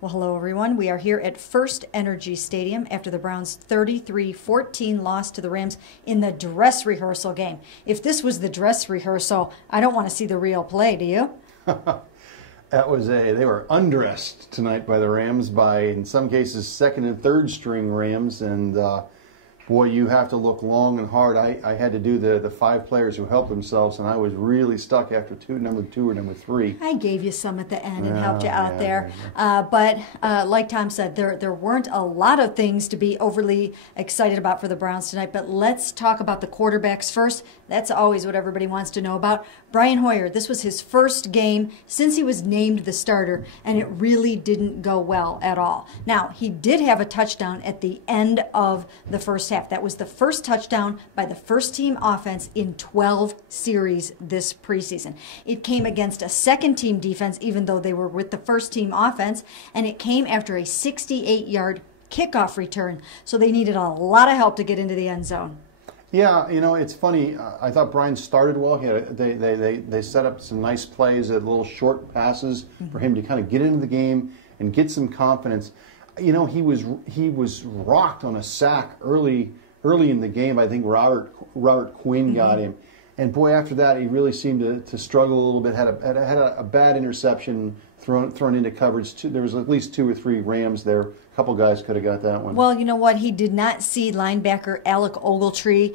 Well, hello, everyone. We are here at FirstEnergy Stadium after the Browns' 33-14 loss to the Rams in the dress rehearsal game. If this was the dress rehearsal, I don't want to see the real play, do you? They were undressed tonight by the Rams, by, in some cases, second and third string Rams, and boy, you have to look long and hard. I had to do the five players who helped themselves, and I was really stuck after number two or number three. I gave you some at the end and helped you out there. But like Tom said, there weren't a lot of things to be overly excited about for the Browns tonight. But let's talk about the quarterbacks first. That's always what everybody wants to know about. Brian Hoyer, this was his first game since he was named the starter, and it really didn't go well at all. Now, he did have a touchdown at the end of the first half. That was the first touchdown by the first-team offense in 12 series this preseason. It came against a second-team defense, even though they were with the first-team offense, and it came after a 68-yard kickoff return. So they needed a lot of help to get into the end zone. Yeah, you know, it's funny. I thought Brian started well. They set up some nice plays, little short passes for him to kind of get into the game and get some confidence. You know, he was rocked on a sack early in the game. I think Robert Quinn got him, and boy, after that he really seemed to struggle a little bit. Had a bad interception thrown into coverage. There was at least two or three Rams there. A couple guys could have got that one. Well, you know what? He did not see linebacker Alec Ogletree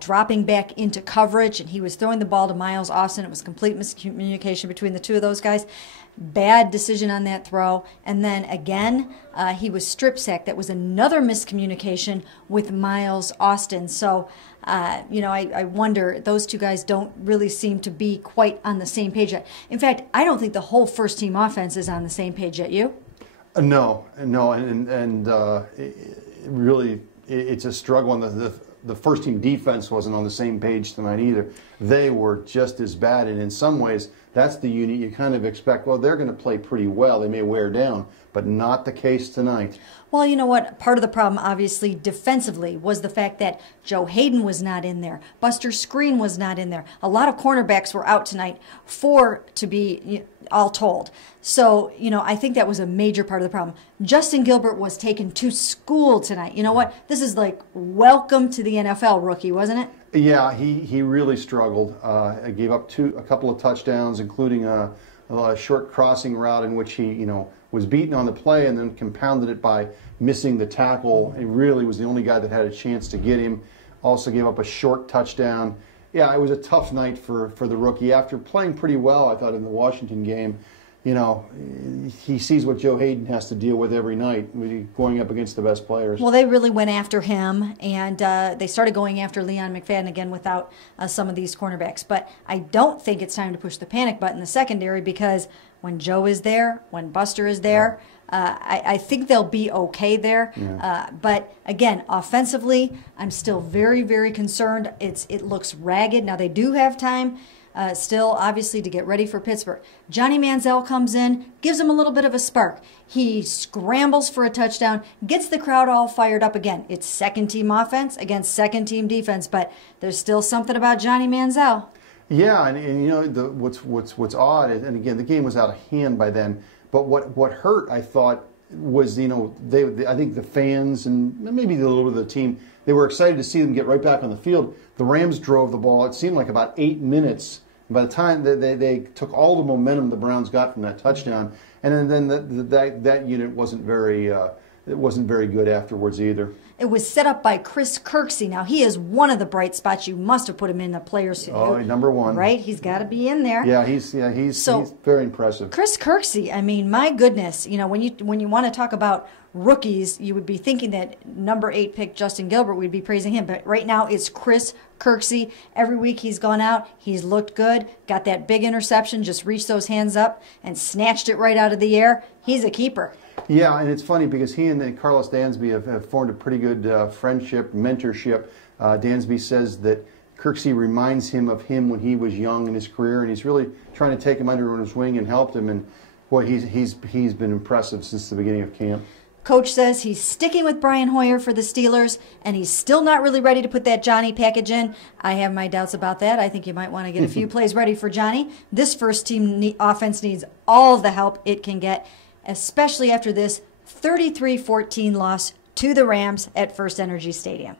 dropping back into coverage, and he was throwing the ball to Miles Austin. It was complete miscommunication between the two of those guys. Bad decision on that throw. And then again, he was strip sacked. That was another miscommunication with Miles Austin. So, you know, I wonder, those two guys don't really seem to be quite on the same page yet. In fact, I don't think the whole first-team offense is on the same page yet. You? No, and really, it's a struggle. And the first-team defense wasn't on the same page tonight either. They were just as bad, and in some ways, that's the unit you kind of expect, well, they're going to play pretty well. They may wear down, but not the case tonight. Well, you know what? Part of the problem, obviously, defensively, was the fact that Joe Hayden was not in there. Buster Skrine was not in there. A lot of cornerbacks were out tonight, 4 to be all told. So, you know, I think that was a major part of the problem. Justin Gilbert was taken to school tonight. You know what? This is like welcome to the NFL, rookie, wasn't it? Yeah, he really struggled. Gave up a couple of touchdowns, including a short crossing route in which he, was beaten on the play and then compounded it by missing the tackle. He really was the only guy that had a chance to get him. Also gave up a short touchdown. Yeah, it was a tough night for the rookie. After playing pretty well, I thought, in the Washington game, he sees what Joe Hayden has to deal with every night, going up against the best players. Well, they really went after him, and they started going after Leon McFadden again without some of these cornerbacks. But I don't think it's time to push the panic button in the secondary, because when Joe is there, when Buster is there, I think they'll be okay there. Yeah. But again, offensively, I'm still very, very concerned. It looks ragged. Now, they do have time still, obviously, to get ready for Pittsburgh. Johnny Manziel comes in, gives him a little bit of a spark. He scrambles for a touchdown, gets the crowd all fired up again. It's second-team offense against second-team defense, but there's still something about Johnny Manziel. Yeah, and what's odd, and again, the game was out of hand by then, but what hurt, I thought, was, I think the fans and maybe a little bit of the team, they were excited to see them get right back on the field. The Rams drove the ball, it seemed like about 8 minutes. By the time they took all the momentum the Browns got from that touchdown, and then that unit wasn't very good afterwards either. It was set up by Chris Kirksey. Now, he is one of the bright spots. You must have put him in the players. Oh, number one. Right? He's got to be in there. Yeah, he's very impressive. Chris Kirksey, I mean, my goodness. When you want to talk about rookies, you would be thinking that number 8 pick Justin Gilbert, we'd be praising him. But right now, it's Chris Kirksey. Every week he's gone out. He's looked good. Got that big interception. Just reached those hands up and snatched it right out of the air. He's a keeper. Yeah, and it's funny because he and Carlos Dansby have formed a pretty good friendship, mentorship. Dansby says that Kirksey reminds him of him when he was young in his career, and he's really trying to take him under his wing and helped him. And boy, he's been impressive since the beginning of camp. Coach says he's sticking with Brian Hoyer for the Steelers, and he's still not really ready to put that Johnny package in. I have my doubts about that. I think you might want to get a few plays ready for Johnny. This first team offense needs all the help it can get. especially after this 33-14 loss to the Rams at FirstEnergy Stadium.